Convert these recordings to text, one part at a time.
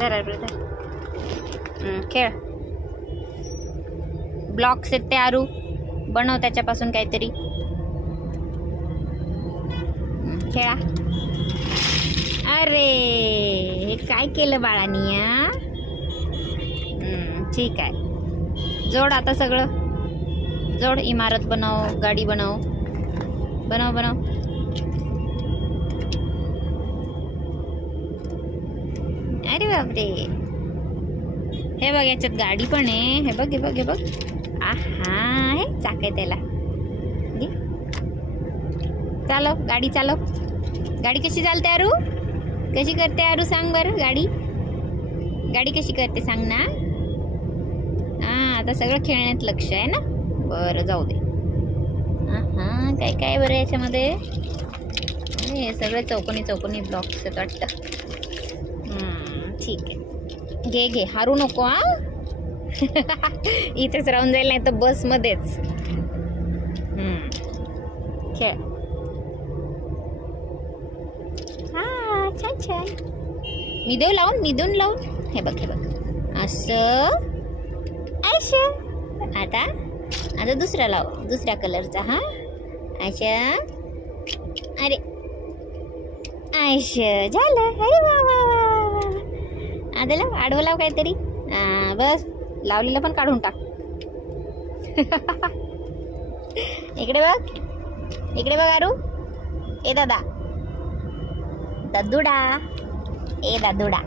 धर खेळ. ब्लॉक्स आहेत ते आरू, बनव त्याच्यापासून काहीतरी. खेळा. अरे हे काय केलं बाळानी? ठीक आहे, जोड आता सगळं जोड. इमारत बनव, गाडी बनव, बनव बनव. अरे बापरे, हे बघ याच्यात गाडी पण आहे. हे बघ हे बघ हे बघ. आहा, हे चाक आहे त्याला. चालव गाडी, चालव गाडी. कशी चालते आरू? कशी करते आरू सांग बरं. गाडी गाडी कशी करते सांग ना. आता सगळं खेळण्यात लक्ष आहे ना. बरं जाऊ दे. हां काय काय बरं याच्यामध्ये? हे सगळे चौकोनी चौकोनी ब्लॉक्स आहेत वाटतं. ठीक आहे, घे घे, हारू नको. इथेच राहून जाईल, नाही तर बसमध्येच. खेळ. छान छान. मी देऊ लावून. हे बघ हे बघ, असं असं. आता दुसरा लाव, दुसऱ्या कलरचा. अच्छा, अरे अच्छा झालं. अरे वा वा वा. आता लाव, आडवं लाव काहीतरी. बस, लावलेलं पण काढून टाक. इकडे बघ आरू. ए दादा, दादुडा. ए दादुडा.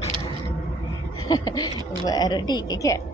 बरं ठीक आहे, खेळ.